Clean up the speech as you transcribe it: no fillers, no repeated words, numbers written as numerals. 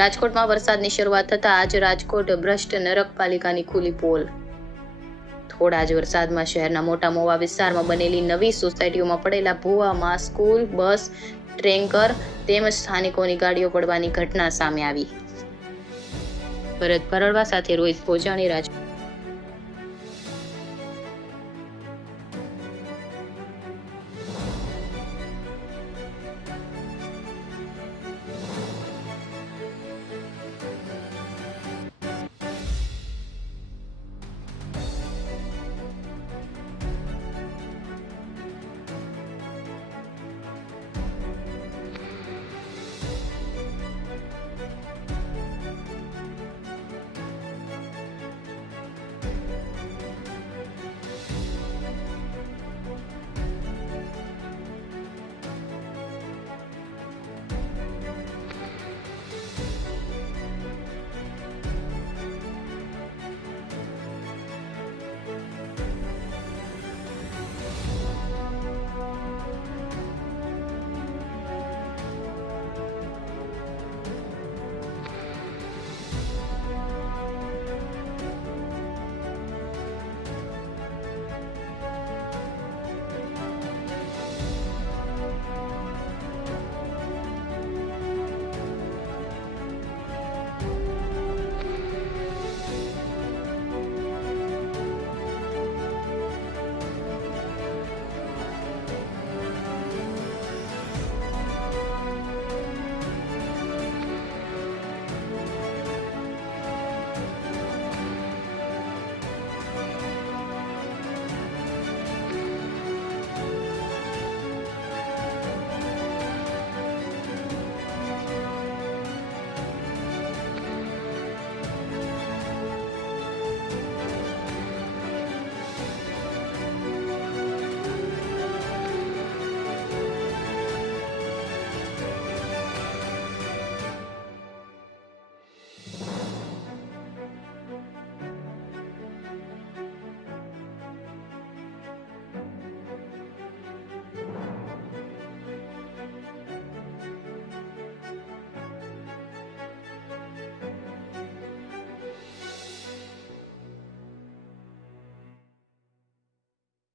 રાજકોટમાં વરસાદની શરૂઆત થતાં આજ રાજકોટ ભ્રષ્ટ નગરપાલિકાની ખુલ્લી પોલ। થોડા જ વરસાદમાં શહેરના મોટા મોવા વિસ્તારમાં બનેલી નવી સોસાયટીઓમાં પડેલા ભૂવામાં સ્કૂલ બસ, ટ્રેન્કર તેમજ સ્થાનિકોની ગાડીઓ પડવાની ઘટના સામે આવી। ભરત ભરડવા સાથે રોહિત ભોજાણી, રાજકોટ।